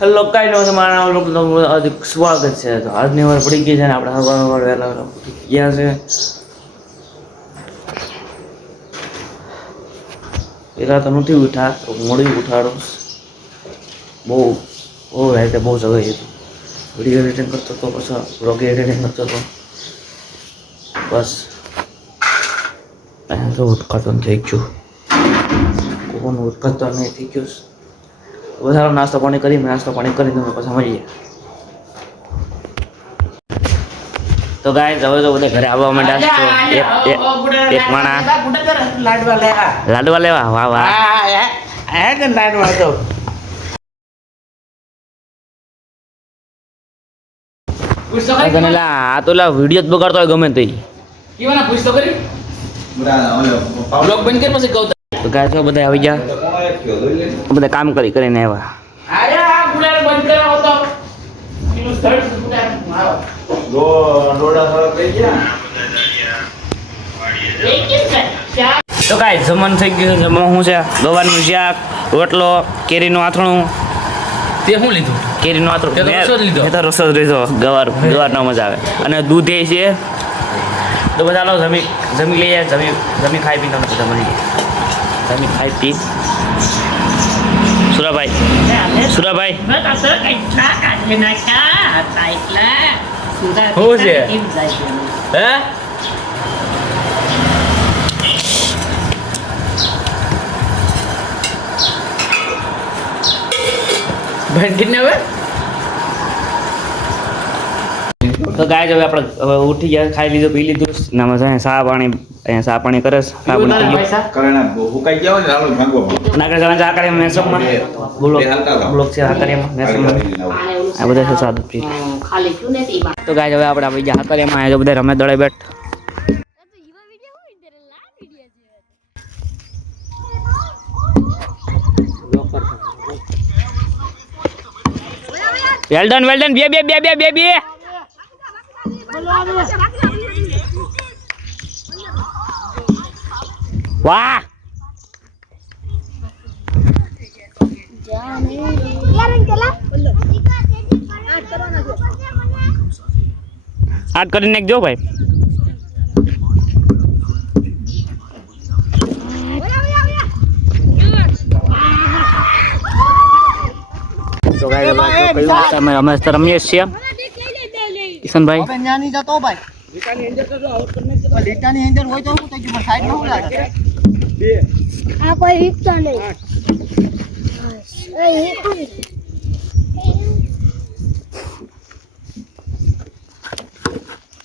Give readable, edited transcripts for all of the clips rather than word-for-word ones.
Hello કાઈ નો મારા લોકો સ્વાગત છે. તો આજની વાર પડી ગઈ છે ને આપણે હવાર વહેલા ગયા છે. પેલા તો નથી ઉઠા તો મોડી ઉઠાડો બહુ રાતે બહુ જગાઈ હતું. વિડીયો એડિટિંગ કરતો હતો પછી વ્લોગ એડિટિંગ કરતો હતો બસ અહીંયા તો ઉત્પાદન થઈ ગયું કોનું ઉત્પાદન નહીં થઈ ગયું. વધારે નાસ્તો પાણી કરીને તમે પછી મળીએ. તો ગાઈસ હવે તો બધા ઘરે આવવા માંડ્યા તો એક માણા લાડવા લેવા વાહ વાહ લાડવા તો આ તો વિડીયો જ બગાડતો હોય ગમે તે તો ગાઈસ બધા આવી ગયા બધા કામ કરીને આવ્યા. તો કાંઈ જમવાનું થઈ ગયું. જમવાનું શું છે? ગવારનું શાક, રોટલો, કેરીનું આથણું. તે શું લીધું? કેરીનું આથણું લીધો રસો જ લીધો. ગવારનો મજા આવે અને દૂધ એ છે. તો બધા લો જમી લઈએ. જમી ખાઈ પી તમે બધા મળી જમી ખાઈ પી. સુરાભાઈ શું છે? હે ભેંકીને હવે તો ગાય હવે આપણે હવે ઉઠી ગયા, ખાઈ લીધું, પી લીધું. નામાં જાય ચા પાણી કરે છે. નાગર જવાન ચા કરે મેસમાં બ્લોક છે હાકરિયામાં મેસમાં આ બધા છે સાદું પી. તો ગાય હવે આપણે આવી ગયા હાકરિયામાં. જો બધા રમે દળે બેઠ. વેલ ડન બે વાહ આટ કરીને નાખજો ભાઈ. તો ગાય અમે રમીએ છીએ કિશનભાઈ. હવે ન્યાની જતો ભાઈ લીટાની અંદર તો આઉટ કરને છે. લીટાની અંદર હોય તો હું થઈ ગયું સાઈડ નો લાગે બે આ કોઈ રીતતા નહીં.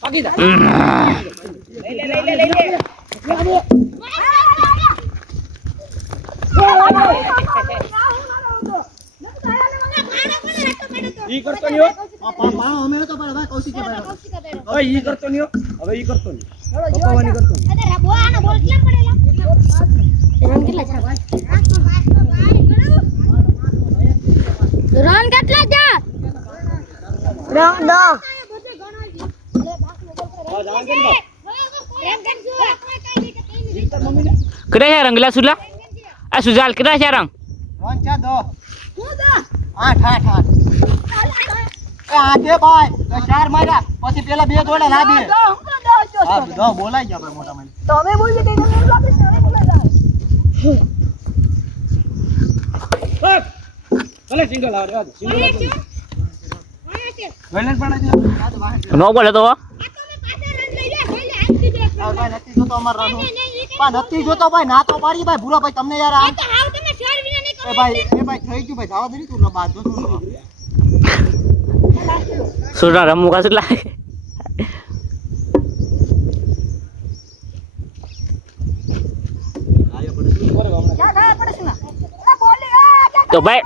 પાકી જા લઈ ઈ કરતો નયો પાણો અમે તો પર ભાઈ કૌશિક ભાઈ ઓય ઈ કરતો નયો હવે ઈ કરતો નયો પપ્પાવાની કરતો અરે રબો આનો બોલ કેટલા પડેલા રન કેટલા છે રન કેટલા છે રન દો કરે છે રંગલા સુલા આ સુજાલ કેટલા છે રંગ? રન છે દો હું દો 8 આટે ભાઈ તો 4 માર્યા પછી પેલા બે દોડા ના દે હા દો બોલાઈ ગયા ભાઈ મોટા મને તો અમે બોલ કે તે લાગે છે હવે બોલાઈ જાય ભલે સિંગલ આવે આ સિંગલ વેલન પણ આજે નો બોલે તો ભાઈ નથી જોતો અમાર રન પણ નથી જોતો ભાઈ ના તો પાડી ભાઈ ભૂરા ભાઈ તમને યાર આમ એ ભાઈ થઈ ગયું ભાઈ ધાવા દે તું ના બાદ જો સુરા રમુ કા કેટલા તો ભાઈ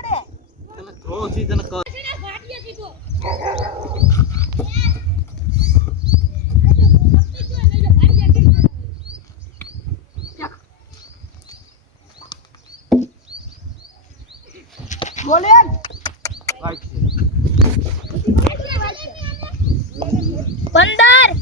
બોલે 15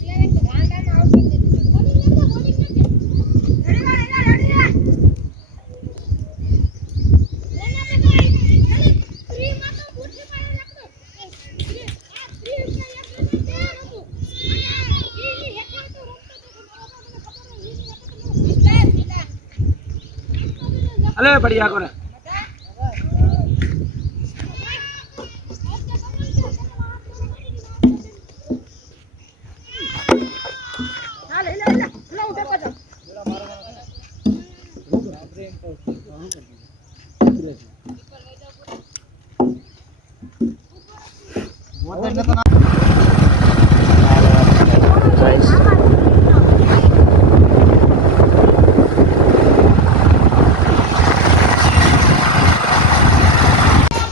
बढ़िया करे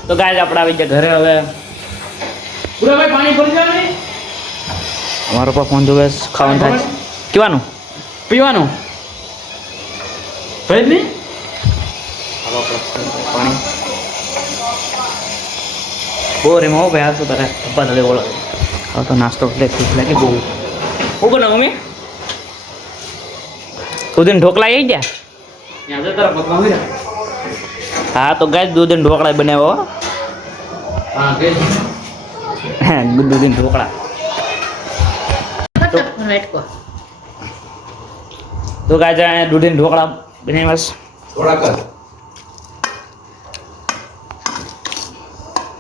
તો ગાય આપણે આવી ગયા ઘરે હવે પૂરા ભાઈ પાણી ભરી જાવ ને અમારો પર ફોન જોવે ખાવાનું થાય કેવાનું પીવાનું ભરી જ નહીં હાલો આપણે પાણી બહુ રેમાં હો ભાઈ આવશો તારે પપ્પા તળે બોલો હવે તો નાસ્તો લાગે બહુ હું બનાવું મમ્મી દૂધીને ઢોકળા આવી ગયા ત્યાં જતા તારા પપ્પા હોય હા તો ગાય દૂધીને ઢોકળા બનાવો હા કે દૂધીને ઢોકળા તો ગાય દૂધીને ઢોકળા બનાવ્યા थोड़ा कर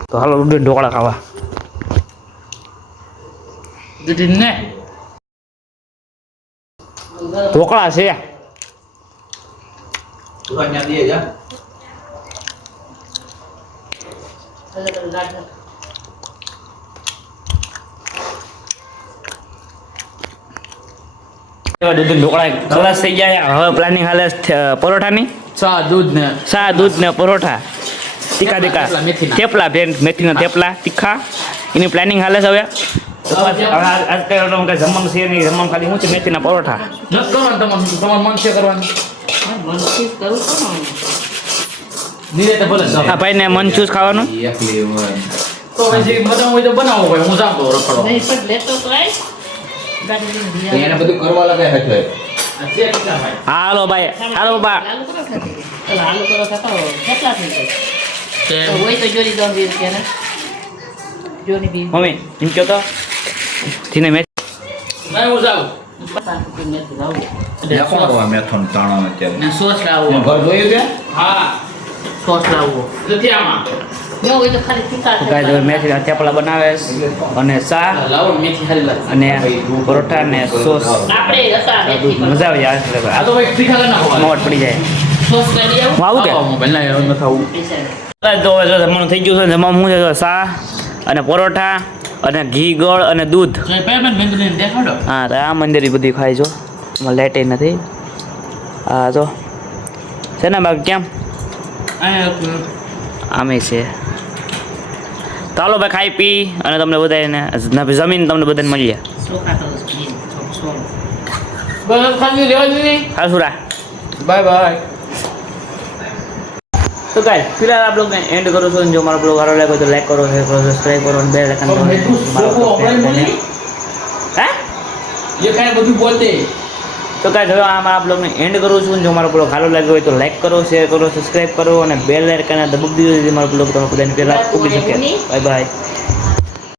તો હાલો દૂધીને ઢોકળા ખાવા ને ઢોકળા છે तू अन्या दिए जा દૂધીને ઢોકળા ખલાસ થઈ ગયા હવે પ્લાનિંગ હાલે છે પરોઠાની ચા દૂધ ને ચા દૂધ ને પરોઠા તીખા તીખા થેપલા, મેથીના. થેપલા મેથીના થેપલા તીખા એની પ્લાનિંગ હાલે છે હવે આજ કઈ જમવાનું છે નહીં જમવાનું ખાલી શું છે મેથીના પરોઠા ન કરો ને તમારું મન છે કરવાનું નિરે ભલે જાઓ. આ ભાઈને મનચૂસ ખાવાનું એકલી હોય તો પછી બનાવવું હોય તો બનાવો ભાઈ હું જાઉં તો રખડો એને બધું કરવા લાગે હશે હાલો ભાઈ હાલો બાબા મમ્મી એમ કહો તો ધીને મેં હું જાઉં લખવાનો મેથોન તાણો અત્યારે ને સોસ લાવો ઘર જોયું કે હા સોસ લાવો નથી આમાં ગાય જો મેથીના થેપલા બનાવે છે અને ચા લાવો મેથી ખાલી લાવો અને પરોઠા ને સોસ મજા આવી જાય આ તો ભાઈ તીખા કરી નાખો મોટ પડી જાય હું આવું કે મોબાઈલ ના યાર નથી આવું તો હવે જો જમવાનું થઈ ગયું છે જમવાનું શું છે તો ચા અને પરોઠા અને ઘી ગોળ અને દૂધ તો એ પેમેન્ટ મેંદુને દેખાડો હા તો આ મંદિર બધી ખાઈ જો એમાં લેટે નથી હા જો છે ને બાકી કેમ આમે છે ચાલો ભાઈ ખાઈ પી અને તમને બધાને જમીન તમને બધાને મળીએ બસ ખાલી લેવા દીધી હા સુરા બાય બાય તો ગાય ફિલહાલ આપ લોગને એન્ડ કરો છો જો મારો બ્લોગ સારો લાગ્યો તો લાઈક કરો શેર કરો સબસ્ક્રાઈબ કરો અને બેલ આઇકન હે ये काय બધું બોલતે તો ગાય હવે આમાં આપ લોગને એન્ડ કરું છું જો મારો બ્લોગ સારો લાગ્યો હોય તો લાઈક કરો શેર કરો સબસ્ક્રાઈબ કરો અને બેલ આઇકન દબાવી દીધો જેથી મારો બ્લોગ તમે બધાને પહેલા પૂછી શકે બાય બાય